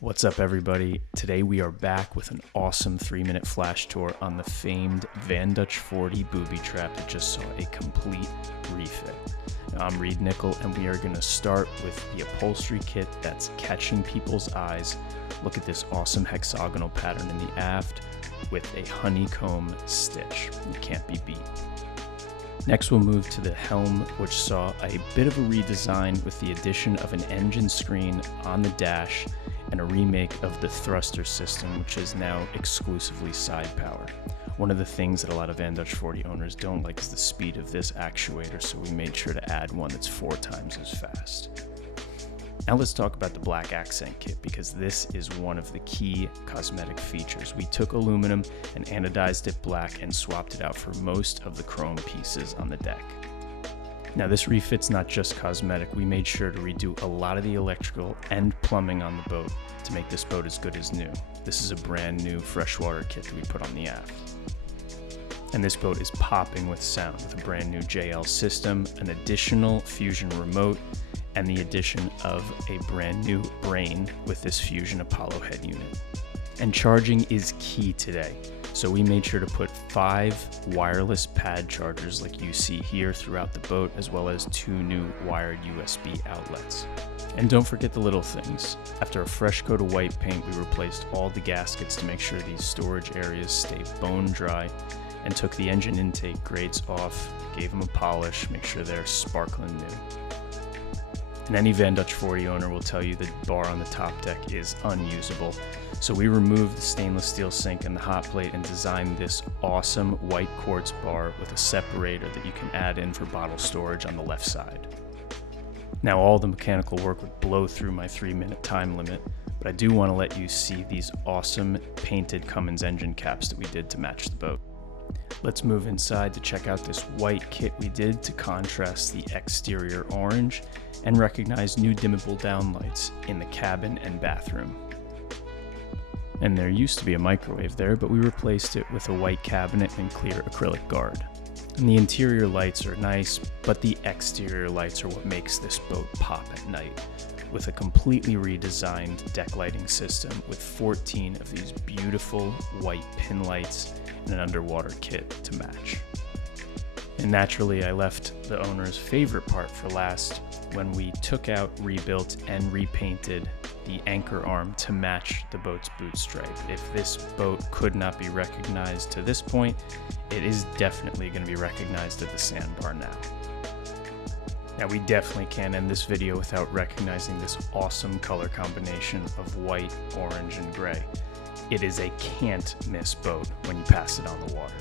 What's up, everybody? Today we are back with an awesome 3-minute flash tour on the famed VanDutch 40 Boobytrap that just saw a complete refit. Now, I'm Reed Nicol, and we are going to start with the upholstery kit that's catching people's eyes. Look at this awesome hexagonal pattern in the aft with a honeycomb stitch. It can't be beat. Next, we'll move to the Helm, which saw a bit of a redesign with the addition of an engine screen on the dash and a remake of the thruster system, which is now exclusively side power. One of the things that a lot of VanDutch 40 owners don't like is the speed of this actuator, so we made sure to add one that's 4 times as fast. Now let's talk about the black accent kit, because this is one of the key cosmetic features. We took aluminum and anodized it black and swapped it out for most of the chrome pieces on the deck. Now this refit's not just cosmetic. We made sure to redo a lot of the electrical and plumbing on the boat to make this boat as good as new. This is a brand new freshwater kit that we put on the aft. And this boat is popping with sound with a brand new JL system, an additional Fusion remote, and the addition of a brand new brain with this Fusion Apollo head unit. And charging is key today. So we made sure to put 5 wireless pad chargers like you see here throughout the boat, as well as 2 new wired USB outlets. And don't forget the little things. After a fresh coat of white paint, we replaced all the gaskets to make sure these storage areas stay bone dry, and took the engine intake grates off, gave them a polish, make sure they're sparkling new. And any VanDutch 40 owner will tell you the bar on the top deck is unusable. So we removed the stainless steel sink and the hot plate and designed this awesome white quartz bar with a separator that you can add in for bottle storage on the left side. Now all the mechanical work would blow through my 3-minute time limit, but I do want to let you see these awesome painted Cummins engine caps that we did to match the boat. Let's move inside to check out this white kit we did to contrast the exterior orange and recognize new dimmable downlights in the cabin and bathroom. And there used to be a microwave there, but we replaced it with a white cabinet and clear acrylic guard. And the interior lights are nice, but the exterior lights are what makes this boat pop at night, with a completely redesigned deck lighting system with 14 of these beautiful white pin lights and an underwater kit to match. And naturally, I left the owner's favorite part for last, when we took out, rebuilt, and repainted the anchor arm to match the boat's boot stripe. If this boat could not be recognized to this point, it is definitely going to be recognized at the sandbar now. Now, we definitely can't end this video without recognizing this awesome color combination of white, orange, and gray. It is a can't-miss boat when you pass it on the water.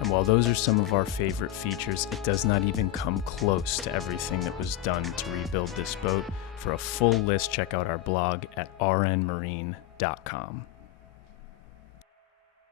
And while those are some of our favorite features, it does not even come close to everything that was done to rebuild this boat. For a full list, check out our blog at rnmarine.com.